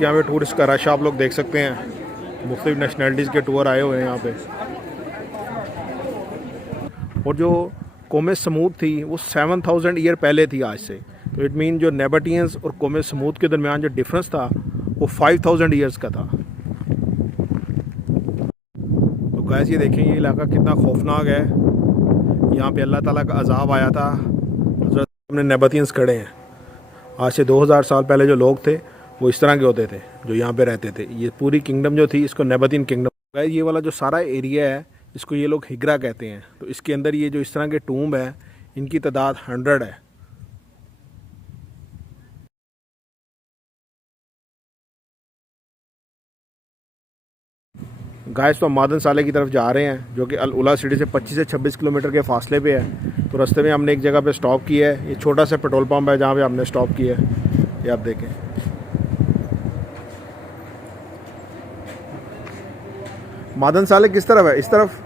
यहाँ पे टूरिस्ट का रश आप लोग देख सकते हैं। मुख्तलिफ नेशनलिटीज़ के टूर आए हुए हैं यहाँ पे। और जो कौम समूद थी वो 7000 ईयर पहले थी आज से। तो इट मीन जो नेबाटियंस और कौम समूद के दरमियान जो डिफरेंस था वो 5000 ईयर्स का था। तो गाइस ये देखें, ये इलाका कितना खौफनाक है। यहाँ पे अल्लाह ताला का अजाब आया था। सामने नेबातियंस खड़े हैं। आज से 2000 साल पहले जो लोग थे वो इस तरह के होते थे जो यहाँ पे रहते थे। ये पूरी किंगडम जो थी इसको नेबातियन किंगडम। ये वाला जो सारा एरिया है इसको ये लोग हिग्रा कहते हैं। तो इसके अंदर ये जो इस तरह के टूम्ब है इनकी तादाद 100 है। गाइस तो हम मादन साले की तरफ जा रहे हैं जो कि अल-उला सिटी से 25 से 26 किलोमीटर के फासले पे है। तो रास्ते में हमने एक जगह पे स्टॉप किया है। ये छोटा सा पेट्रोल पंप है जहाँ पे हमने स्टॉप किया है। ये आप देखें। मादन साले किस तरफ है? इस तरफ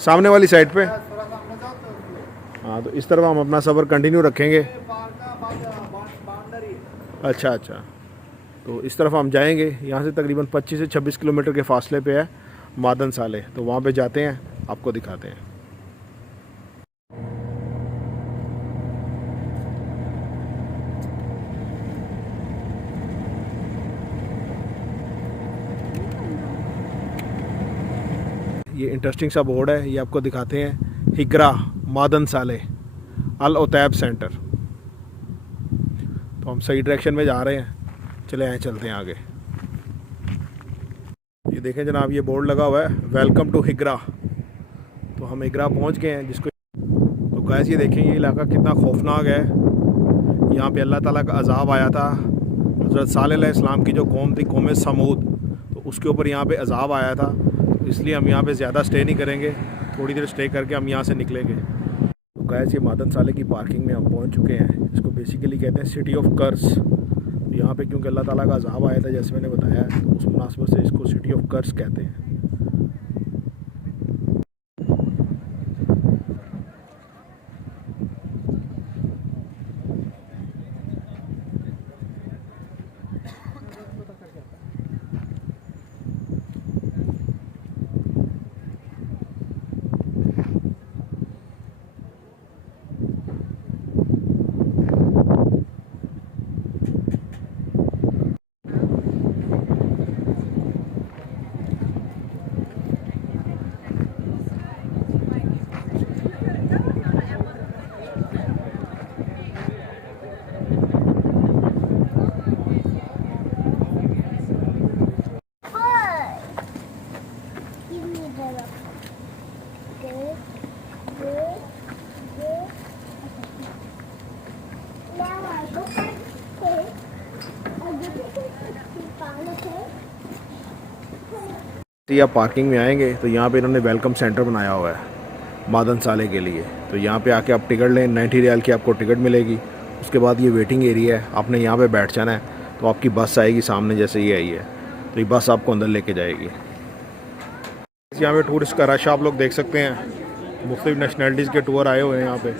सामने वाली साइड पे। हाँ, तो इस तरफ हम अपना सफ़र कंटिन्यू रखेंगे। अच्छा अच्छा, तो इस तरफ हम जाएंगे। यहाँ से तकरीबन 25 से 26 किलोमीटर के फासले पे है मादन साले। तो वहाँ पे जाते हैं, आपको दिखाते हैं। ये इंटरेस्टिंग सा बोर्ड है, ये आपको दिखाते हैं। हिग्रा मादन साले अल-उतैब सेंटर। तो हम सही डायरेक्शन में जा रहे हैं। चले आए, चलते हैं आगे। ये देखें जनाब, ये बोर्ड लगा हुआ है वेलकम टू हिग्रा। तो हम हिग्रा पहुंच गए हैं जिसको। तो गाइस ये देखें, ये इलाका कितना खौफनाक है। यहाँ पे अल्लाह ताला का अजाब आया था। हज़रत सालेह अलैहिस्सलाम की जो कौम थी कौम समूद, तो उसके ऊपर यहाँ पे अजाब आया था। तो इसलिए हम यहाँ पे ज़्यादा स्टे नहीं करेंगे, थोड़ी देर स्टे करके हम यहाँ से निकलेंगे। तो गाइस ये मादन साले की पार्किंग में हम पहुँच चुके हैं। इसको बेसिकली कहते हैं सिटी ऑफ कर्स। यहाँ पे क्योंकि अल्लाह ताला का अज़ाब आया था जैसे मैंने बताया, तो उस मुनासिबत से इसको सिटी ऑफ कर्स कहते हैं। आप पार्किंग में आएंगे तो यहाँ पे इन्होंने वेलकम सेंटर बनाया हुआ है मादन साले के लिए। तो यहाँ पे आके आप टिकट लें, 90 रियाल की आपको टिकट मिलेगी। उसके बाद ये वेटिंग एरिया है, आपने यहाँ पे बैठ जाना है। तो आपकी बस आएगी सामने, जैसे ये आई है तो ये बस आपको अंदर लेके जाएगी। यहाँ पे टूरिस्ट का रश आप लोग देख सकते हैं। मुख्तलिफ नेशनलिटीज़ के टूर आए हुए हैं यहाँ पे।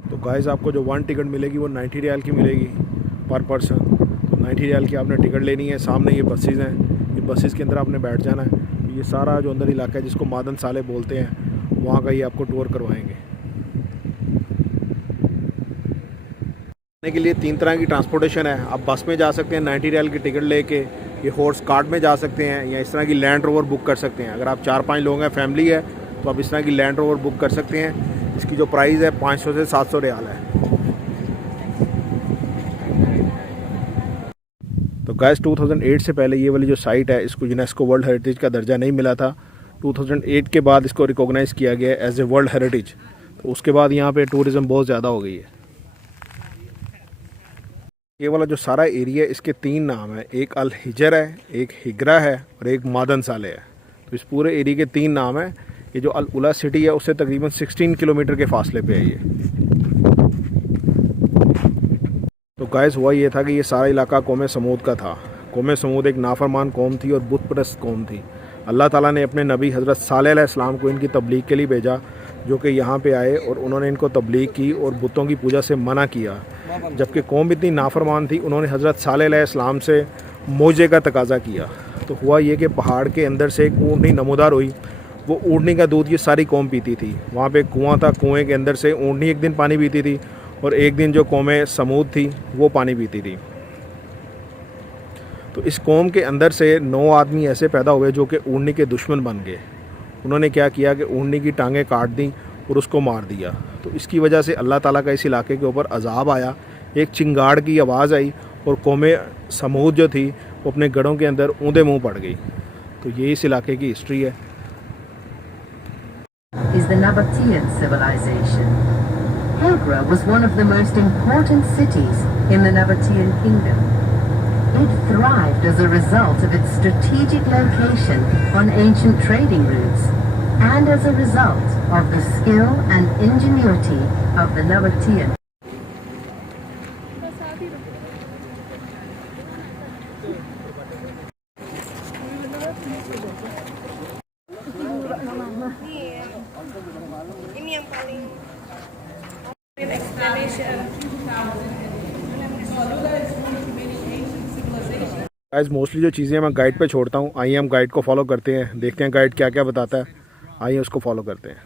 तो गाइस आपको जो 1 टिकट मिलेगी वो 90 रियाल की मिलेगी पर पर्सन। तो 90 रियाल की आपने टिकट लेनी है। सामने ये बसेस हैं, ये बसेस के अंदर आपने बैठ जाना है। ये सारा जो अंदर इलाका है जिसको मादन साले बोलते हैं, वहाँ का ये आपको टूर करवाएंगे। जाने के लिए 3 तरह की ट्रांसपोर्टेशन है। आप बस में जा सकते हैं 90 रियाल की टिकट लेके, ये हॉर्स कार्ट में जा सकते हैं, या इस तरह की लैंड रोवर बुक कर सकते हैं। अगर आप 4-5 लोग हैं, फैमिली है, तो आप इस तरह की लैंड रोवर बुक कर सकते हैं। इसकी जो प्राइस है 500 से 700 रियाल है। तो गाइस 2008 से पहले ये वाली जो साइट है इसको यूनेस्को वर्ल्ड हेरिटेज का दर्जा नहीं मिला था। 2008 के बाद इसको रिकॉग्नाइज़ किया गया है एज ए वर्ल्ड हेरिटेज। तो उसके बाद यहाँ पे टूरिज़्म बहुत ज़्यादा हो गई है। ये वाला जो सारा एरिया है इसके 3 नाम है, एक अल हिजर है, एक हिग्रा है और एक मादन साले है। तो इस पूरे एरिया के 3 नाम है। ये जो अल-उला सिटी है उससे तकरीबन 16 किलोमीटर के फासले पे है ये। तो गाइस हुआ ये था कि ये सारा इलाका कौम समूद का था। कौम समूद एक नाफरमान कौम थी और बुत परस्त कौम थी। अल्लाह ताला ने अपने नबी हज़रत सालेह अलैहिस्सलाम को इनकी तबलीग के लिए भेजा, जो कि यहाँ पे आए और उन्होंने इनको तबलीग की और बुतों की पूजा से मना किया। जबकि कौम इतनी नाफरमान थी, उन्होंने हज़रत सालेह अलैहिस्सलाम से मौजे का तकाज़ा किया। तो हुआ ये कि पहाड़ के अंदर से एक ऊँटनी नमूदार हुई। वो ऊँटनी का दूध ये सारी कौम पीती थी। वहाँ पे कुआँ था, कुएँ के अंदर से ऊँटनी एक दिन पानी पीती थी और एक दिन जो कौमें समूद थी वो पानी पीती थी। तो इस कौम के अंदर से 9 आदमी ऐसे पैदा हुए जो कि ऊँटनी के दुश्मन बन गए। उन्होंने क्या किया कि ऊँटनी की टांगें काट दी और उसको मार दिया। तो इसकी वजह से अल्लाह ताला का इस इलाके के ऊपर अजाब आया। एक चिंगाड़ की आवाज़ आई और कौमें समूद जो थी वो अपने गढ़ों के अंदर ऊँधे मुँह पड़ गई। तो ये इस इलाके की हिस्ट्री है। Is the Nabatean civilization. Haqla was one of the most important cities in the Nabatean kingdom. It thrived as a result of its strategic location on ancient trading routes and as a result of the skill and ingenuity of the Nabatean. Ini yang paling explanation. Guys mostly जो चीज़ें मैं guide पे छोड़ता हूँ, आइए हम guide को follow करते हैं, देखते हैं गाइड क्या क्या बताता है। आइए उसको फॉलो करते हैं।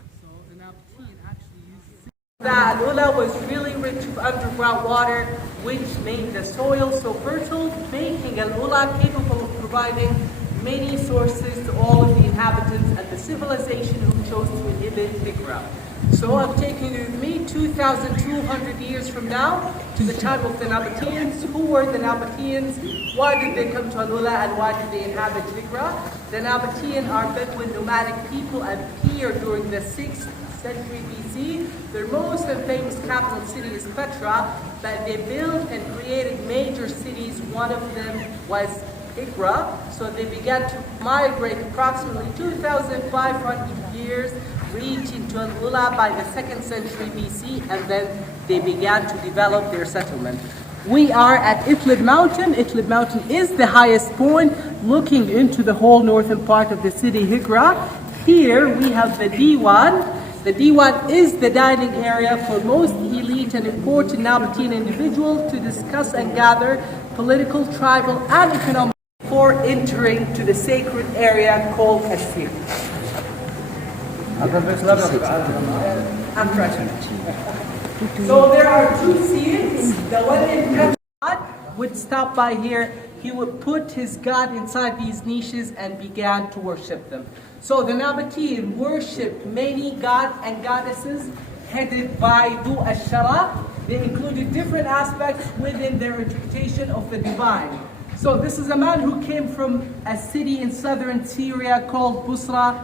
Al-Ula was really rich of underground water, which made the soil so fertile, making Al-Ula capable of providing many sources to all of the inhabitants and the civilization who chose to inhabit Haqla. So I'm taking you with me 2,200 years from now to the time of the Nabateans. Who were the Nabateans? Why did they come to Al-Ula and why did they inhabit Haqla? The Nabatean are Bedouin nomadic people and appeared during the 6th century BC. Their most famous capital city is Petra, but they built and created major cities. One of them was Haqla. So they began to migrate approximately 2,500 years, reaching to Al-Ula by the 2nd century BC, and then they began to develop their settlement. We are at Itlid Mountain. Itlid Mountain is the highest point looking into the whole northern part of the city Haqla. Here we have the Diwan. The Diwan is the dining area for most elite and important Nabatean individuals to discuss and gather political, tribal, and economic before entering to the sacred area called Asir. So there are 2 scenes. The one in Petra would stop by here. He would put his god inside these niches and began to worship them. So the Nabatean worshipped many gods and goddesses headed by Du Ashara. They included different aspects within their interpretation of the divine. So this is a man who came from a city in southern Syria called Busra.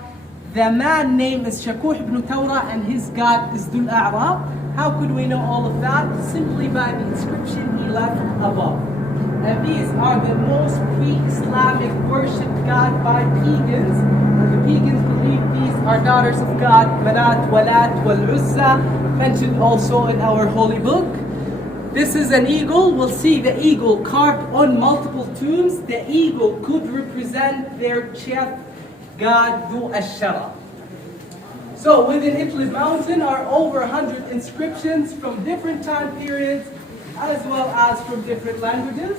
The man name is Shakuh ibn Tawra and his god is Dul A'rab. How could we know all of that? Simply by the inscription he left above. And these are the most pre-Islamic worshipped god by pagans. The pagans believe these are daughters of God, Manat, Walat, Wal-Uzza, mentioned also in our holy book. This is an eagle. We'll see the eagle carved on multiple tombs. The eagle could represent their chief god, Du Ashara. So within Itlid Mountain are over 100 inscriptions from different time periods as well as from different languages.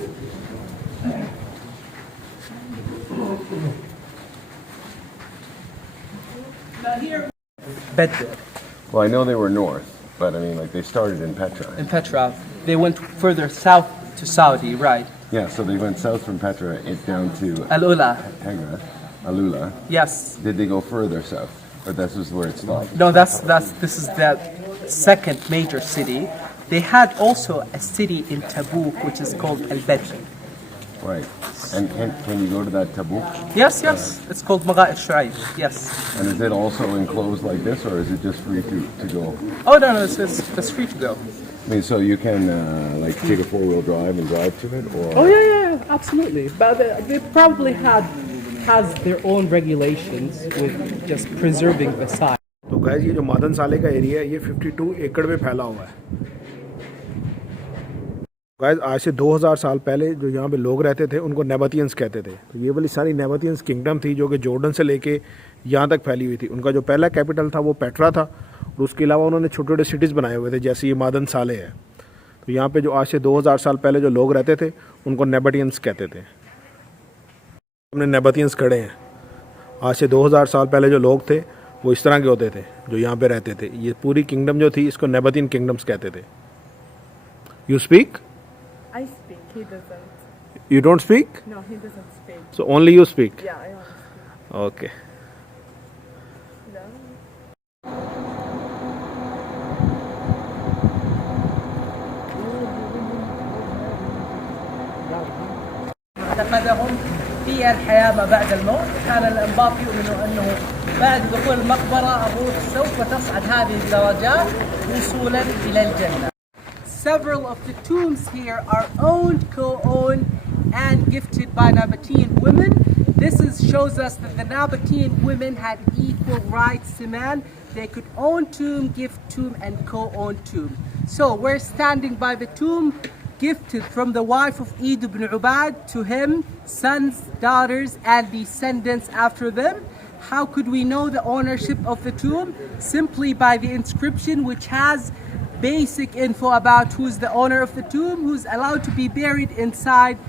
Now here, Bedouin. Well, I know they were north, but I mean, like they started in Petra. In Petra, they went further south to Saudi, right? Yeah, so they went south from Petra down to Al-Ula. Haqla, Al-Ula. Yes. Did they go further south, or this is where it stopped? No, this is the second major city. They had also a city in Tabuk, which is called Al-Badr. Right. And can you go to that Tabuk? Yes, yes. It's called Magha al-Shu'aib. Yes. And is it also enclosed like this, or is it just free to go? Oh no, it's free to go. I mean, so you can like take a 4-wheel drive and drive to it, or? Oh yeah, absolutely. But they probably has their own regulations with just preserving the site. तो guys ये जो मादन साले का area है ये 52 एकड़ में फैला हुआ है। गाइस आज से 2000 साल पहले जो यहाँ पे लोग रहते थे उनको नेबातियंस कहते थे। तो ये वाली सारी नेबातियंस किंगडम थी जो कि जॉर्डन से लेके यहाँ तक फैली हुई थी। उनका जो पहला कैपिटल था वो पेट्रा था और उसके अलावा उन्होंने छोटे छोटे सिटीज़ बनाए हुए थे जैसे ये मादन साले है। तो यहाँ पे जो आज से 2000 साल पहले जो लोग रहते थे उनको नेबातियंस कहते थे। हमने नेबातियंस खड़े हैं। आज से 2000 साल पहले जो लोग थे वो इस तरह के होते थे जो यहाँ पे रहते थे। ये पूरी किंगडम जो थी इसको नेबातियन किंगडम्स कहते थे। You speak? I speak, he doesn't. You don't speak? No, he doesn't speak. So only you speak? Yeah, I only speak. Okay. اعتقدهم في الحياة ما بعد الموت. كان الأنباط يؤمنوا أنه بعد دخول المقبرة الروح سوف تصعد هذه الدرجات وصولا إلى الجنة. Several of the tombs here are owned, co-owned, and gifted by Nabatean women. Shows us that the Nabatean women had equal rights to man. They could own tomb, gift tomb, and co-own tomb. So we're standing by the tomb gifted from the wife of Eid ibn Ubad to him, sons, daughters, and descendants after them. How could we know the ownership of the tomb? Simply by the inscription, which has basic info about who's the owner of the tomb, who's allowed to be buried inside,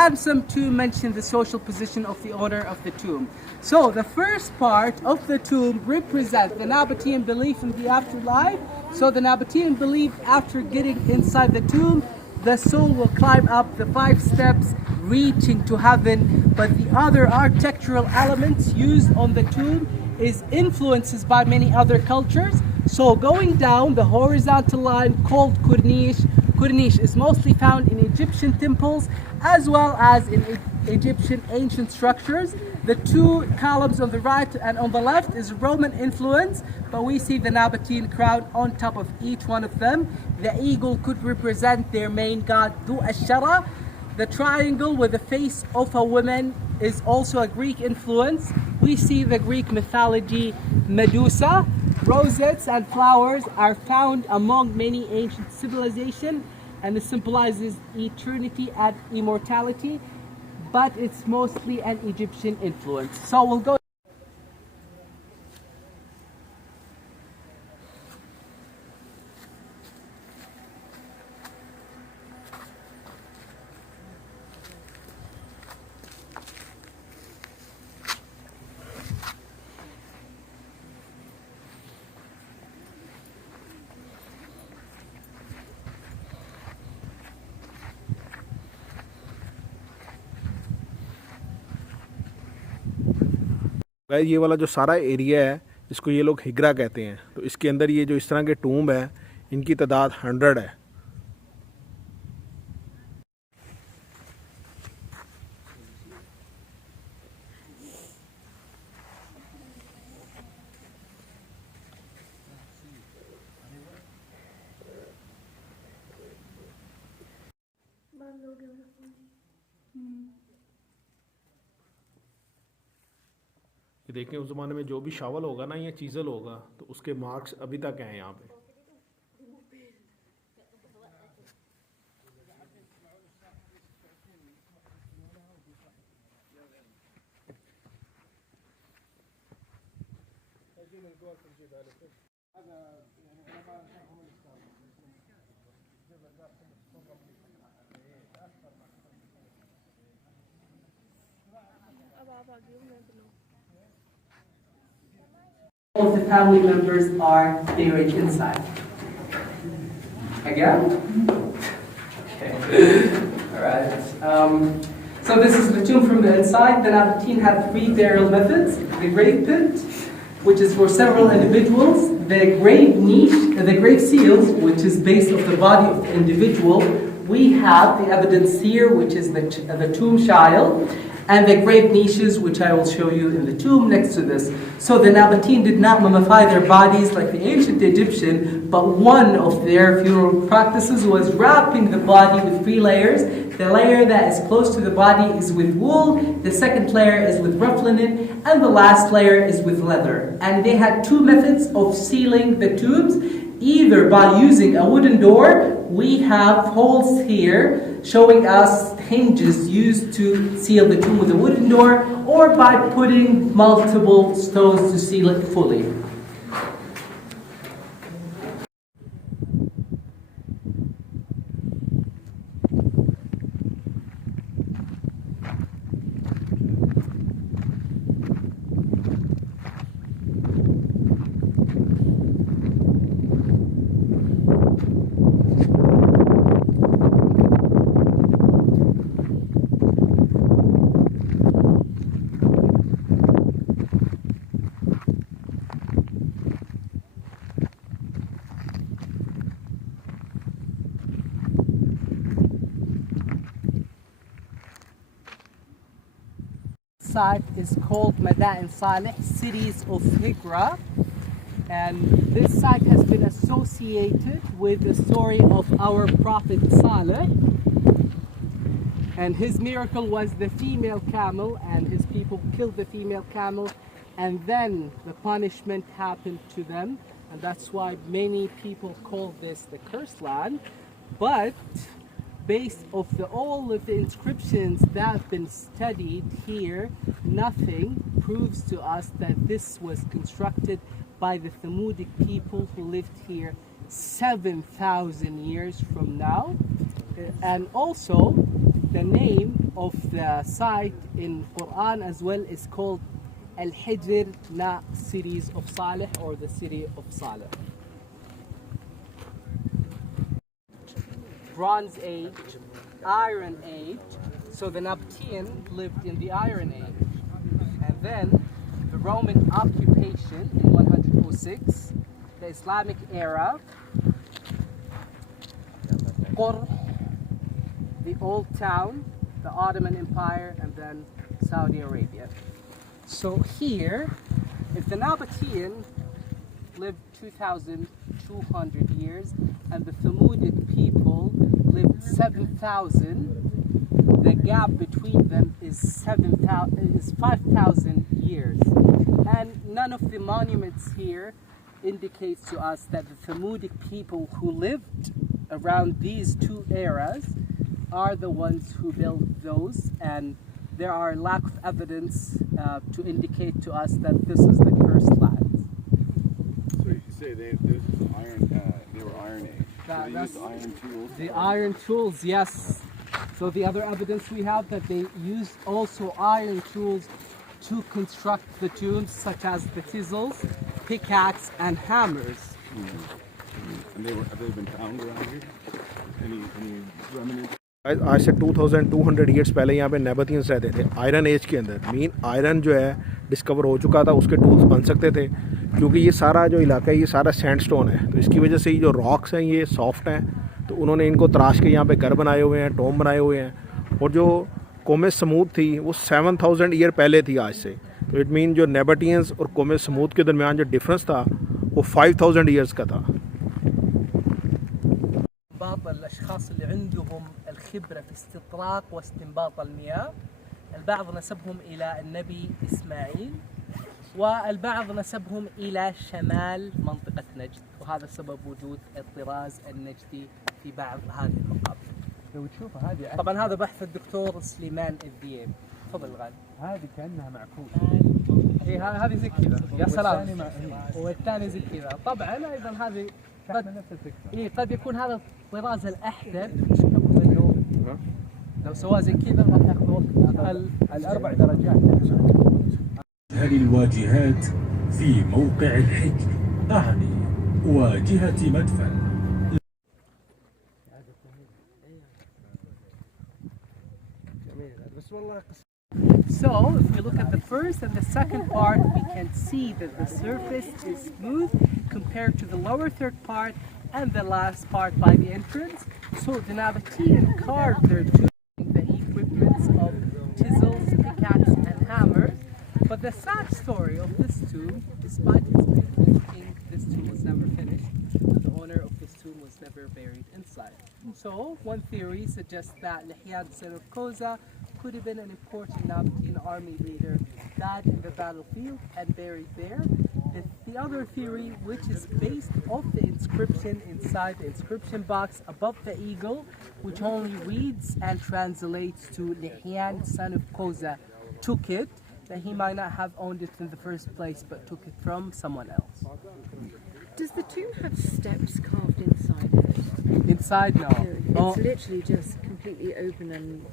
and some tomb mention the social position of the owner of the tomb. So the first part of the tomb represents the Nabatean belief in the afterlife. So the Nabatean belief after getting inside the tomb, the soul will climb up the 5 steps reaching to heaven. But the other architectural elements used on the tomb is influences by many other cultures. So going down the horizontal line called Corniche. Corniche is mostly found in Egyptian temples as well as in Egyptian ancient structures. The 2 columns on the right and on the left is Roman influence, but we see the Nabatean crown on top of each one of them. The eagle could represent their main god, Dhu Ash-Shara. The triangle with the face of a woman is also a Greek influence. We see the Greek mythology Medusa. Rosettes and flowers are found among many ancient civilizations, and it symbolizes eternity and immortality, but it's mostly an Egyptian influence. So we'll go. Guys ये वाला जो सारा area है इसको ये लोग हिग्रा कहते हैं। तो इसके अंदर ये जो इस तरह के टूम्ब है इनकी तादाद 100 है। ये देखें उस ज़माने में जो भी शावल होगा ना या चीज़ल होगा तो उसके मार्क्स अभी तक हैं यहाँ पे। All of the family members are buried inside. Again? Okay. All right. So this is the tomb from the inside. The Nabatean had 3 burial methods. The grave pit, which is for several individuals. The grave niche, the grave seals, which is based on the body of the individual. We have the evidence here, which is the tomb child, and the grave niches, which I will show you in the tomb next to this. So the Nabatean did not mummify their bodies like the ancient Egyptian, but one of their funeral practices was wrapping the body with 3 layers. The layer that is close to the body is with wool, the second layer is with rough linen, and the last layer is with leather. And they had 2 methods of sealing the tombs, either by using a wooden door we have holes here showing us hinges used to seal the tomb with a wooden door, or by putting multiple stones to seal it fully. Site is called Madain Salih, cities of Hijra, and this site has been associated with the story of our Prophet Salih, and his miracle was the female camel, and his people killed the female camel, and then the punishment happened to them, and that's why many people call this the cursed land. But based off all of the inscriptions that have been studied here, nothing proves to us that this was constructed by the Thamudic people who lived here 7,000 years from now. And also, the name of the site in Quran as well is called Al-Hijr na cities of Salih, or the city of Salih. Bronze Age, Iron Age, so the Nabatean lived in the Iron Age. And then the Roman occupation in 106, the Islamic era, Qur, the Old Town, the Ottoman Empire, and then Saudi Arabia. So here, if the Nabatean lived 2,200 years and the Thamudic people lived 7,000, the gap between them is 5,000 years. And none of the monuments here indicates to us that the Thamudic people who lived around these two eras are the ones who built those, and there are lack of evidence to indicate to us that this is the cursed land. So you say they were Iron Age. So they used iron tools. The iron tools, yes. So the other evidence we have that they used also iron tools to construct the tombs, such as the chisels, pickaxe, and hammers. And have they been found around here? Any remnants? आज से 2200 years पहले यहाँ पे नेबाथियंस रहते थे iron age के अंदर। Mean iron जो है डिस्कवर हो चुका था, उसके टूल्स बन सकते थे, क्योंकि ये सारा जो इलाका है ये सारा सैंडस्टोन है, तो इसकी वजह से ये जो रॉक्स हैं ये सॉफ्ट हैं, तो उन्होंने इनको तराश के यहाँ पे घर बनाए हुए हैं, टॉम बनाए हुए हैं। और जो कौम समूद थी वो 7000 ईयर पहले थी आज से, तो इट मीन जो नेबाटियंस और कौम समूद के दरमियान जो डिफरेंस था वो 5000 ईयर्स का था। بعض الأشخاص اللي عندهم الخبرة في استطراق واستنباط المياه، البعض نسبهم إلى النبي إسماعيل، والبعض نسبهم إلى شمال منطقة نجد، وهذا سبب وجود الطراز النجدي في بعض هذه المقابر. لو تشوفها هذه طبعا هذا بحث الدكتور سليمان الذيب. تفضل غالي. هذه كأنها معكوسة. إيه هذه زي كذا. يا سلام. والثاني زي كذا. طبعا أيضا هذه قد يكون هذا الطراز الأحدث إنه لو سواه زي كذا راح ياخذ وقت أقل. الأربع درجات. هذه الواجهات في موقع الحجر، أعني واجهة مدفن. So, if we look at the first and the second part, we can see that the surface is smooth compared to the lower third part and the last part by the entrance. So, the Nabatean carved their tomb in the equipments of chisels, pickaxe, and hammers. But the sad story of this tomb, despite its beautiful looking, this tomb was never finished. The owner of this tomb was never buried inside. So, one theory suggests that Lahyan, son of Koza, could have been an important Nabatean army leader, died in the battlefield and buried there. The other theory, which is based off the inscription inside the inscription box above the eagle, which only reads and translates to Kharian, son of Koza, took it, that he might not have owned it in the first place, but took it from someone else. Does the tomb have steps carved inside it? Inside, no. It's literally just completely open and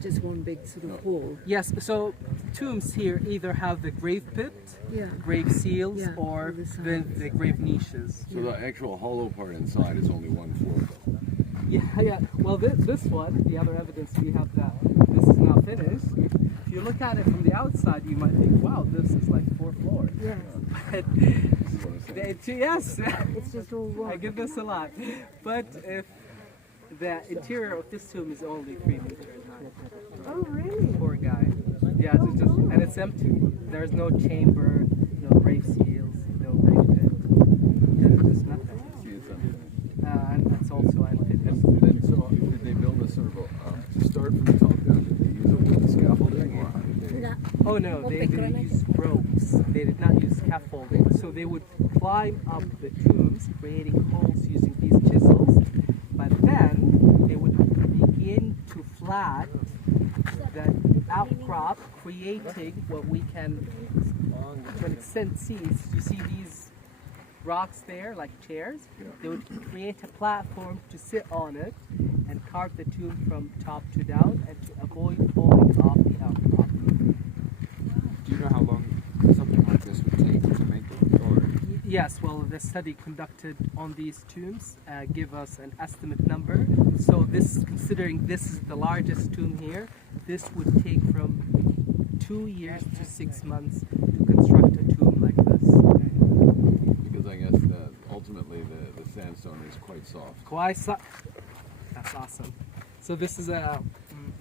just one big sort of hall. Yes, so tombs here either have the grave pit, Yeah. grave seals, Yeah, or on the the grave niches. So the actual hollow part inside is only one floor though. Yeah. Well, this one, the other evidence we have that this is now finished. If you look at it from the outside, you might think, wow, this is like 4 floors. Yeah. But yes, It's just all one. I give this a lot. But if the interior of this tomb is only 3 meters high. Oh, really? Poor guy. Yeah, it's just, and it's empty. There's no chamber, no grave seals, no grave pit. There's nothing. See, it's empty. And that's also unfinished. Then, so did they build a sort of to start from the top down? Did they use a wooden scaffolding or how did they? Oh no, they didn't use ropes. They did not use scaffolding. So they would climb up the tombs, creating holes using these chisels. But then they would begin to flat the outcrop, creating what we can, to an extent, see. You see these rocks there, like chairs? They would create a platform to sit on it and carve the tomb from top to down and to avoid falling off the outcrop. Do you know how long something like this would take to make it? Or Yes, well, the study conducted on these tombs give us an estimate number. So this, considering this is the largest tomb here, this would take from 2 years to 6 months to construct a tomb like this. Because I guess that ultimately the sandstone is quite soft. That's awesome. So this is a,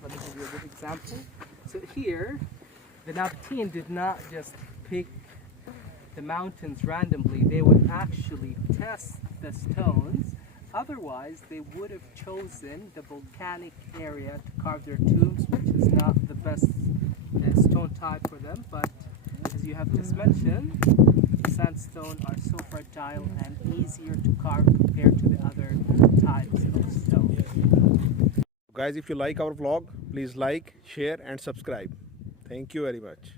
let me give you a good example. So here, the Nabatean did not just pick the mountains randomly. They would actually test the stones. Otherwise, they would have chosen the volcanic area to carve their tombs, which is not the best stone type for them. But as you have just mentioned, sandstone are so fragile and easier to carve compared to the other types of stone. Guys, if you like our vlog, please like, share and subscribe. Thank you very much.